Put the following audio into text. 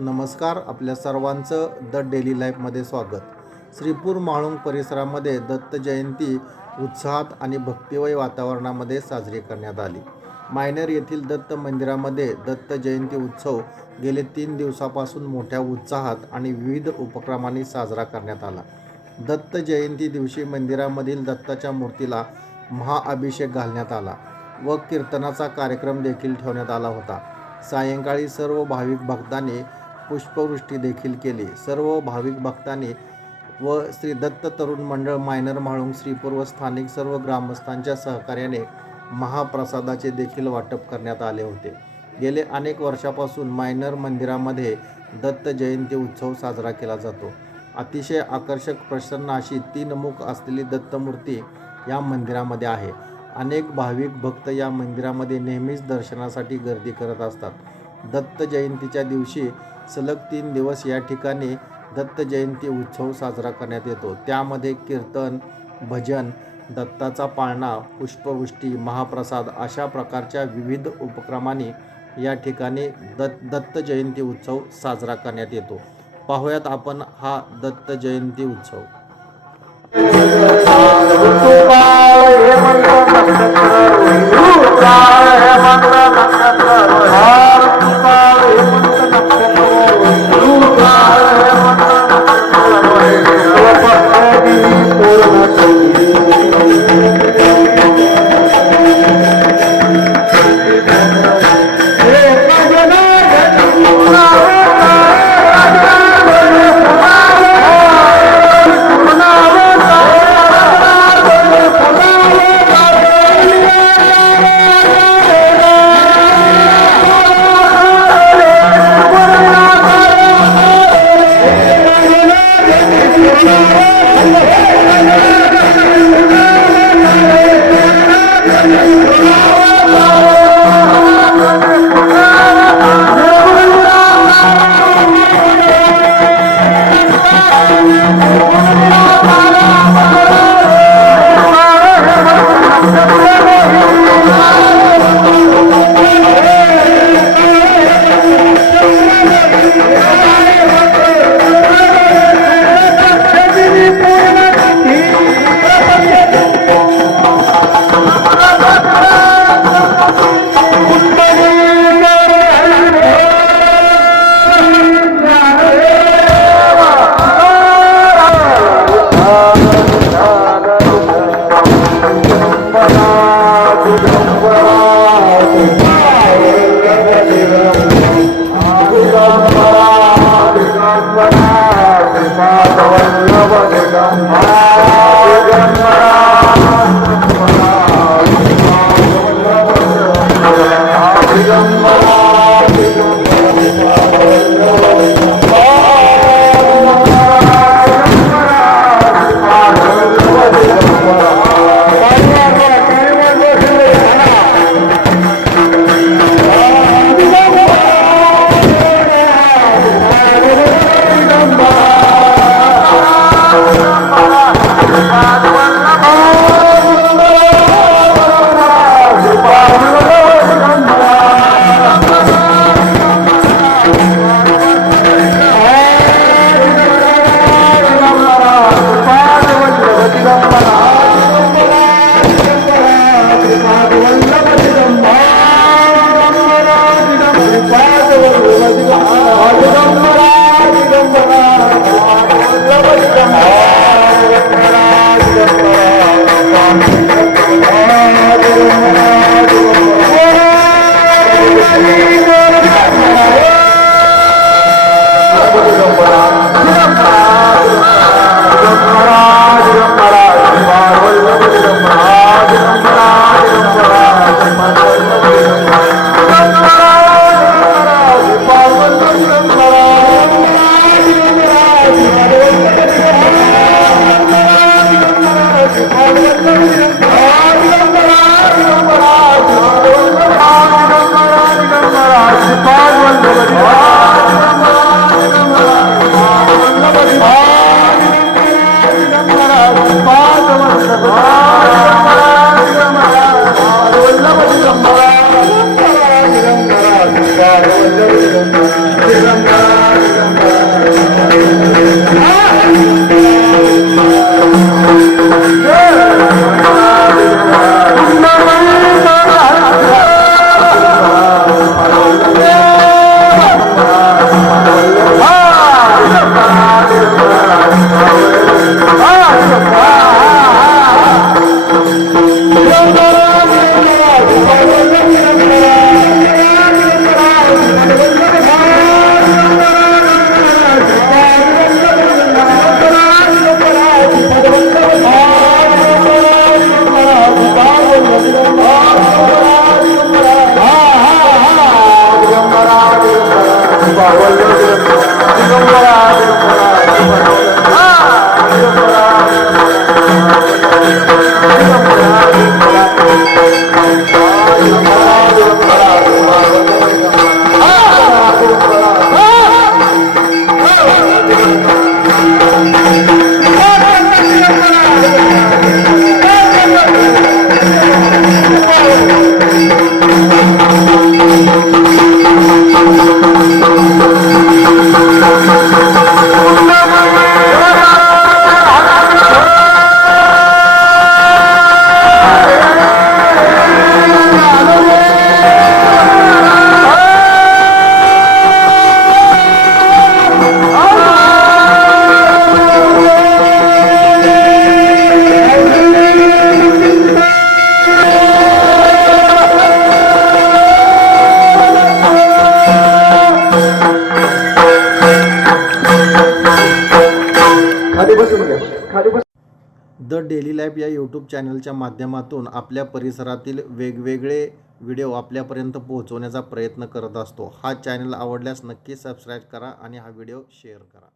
नमस्कार आपल्या सर्वांचं द डेली लाईफमध्ये स्वागत. श्रीपूर माळुंग परिसरामध्ये दत्त जयंती उत्साहात आणि भक्तिमय वातावरणामध्ये साजरी करण्यात आली. मायनर येथील दत्त मंदिरामध्ये दत्त जयंती उत्सव गेले तीन दिवसापासून मोठ्या उत्साहात आणि विविध उपक्रमांनी साजरा करण्यात आला. दत्त जयंती दिवशी मंदिरामधील दत्ताच्या मूर्तीला महाअभिषेक घालण्यात आला व कीर्तनाचा कार्यक्रम देखील ठेवण्यात आला होता. सायंकाळी सर्व भाविक भक्तांनी पुष्पवृष्टी देखील केली. सर्व भाविक भक्तांनी व श्री दत्त तरुण मंडळ मायनर म्हाळुंग श्रीपूर्व स्थानिक सर्व ग्रामस्थांच्या सहकार्याने महाप्रसादाचे देखील वाटप करण्यात आले होते. गेले अनेक वर्षापासून मायनर मंदिरामध्ये दत्त जयंती उत्सव साजरा केला जातो. अतिशय आकर्षक प्रसन्न अशी तीन मुख असलेली दत्तमूर्ती या मंदिरामध्ये आहे. अनेक भाविक भक्त या मंदिरामध्ये नेहमीच दर्शनासाठी गर्दी करत असतात. दत्त जयंतीच्या दिवशी सलग तीन दिवस या ठिकाणी दत्त जयंती उत्सव साजरा करण्यात येतो. त्यामध्ये कीर्तन भजन दत्ताचा पाळणा पुष्पवृष्टी महाप्रसाद अशा प्रकारच्या विविध उपक्रमाने या ठिकाणी दत् दत्त जयंती उत्सव साजरा करण्यात येतो. पाहूयात आपण हा दत्त जयंती उत्सव. Bye. Amen. నిరంతర నిరంతర నిరంతర खाली बस. द डेली लाईफ या यूट्यूब चॅनलच्या माध्यमातून आपल्या परिसरातील वेगवेगळे व्हिडिओ आपल्यापर्यंत पोहोचवण्याचा प्रयत्न करत असतो. हा चॅनल आवडल्यास नक्की सबस्क्राईब करा आणि हा व्हिडिओ शेअर करा.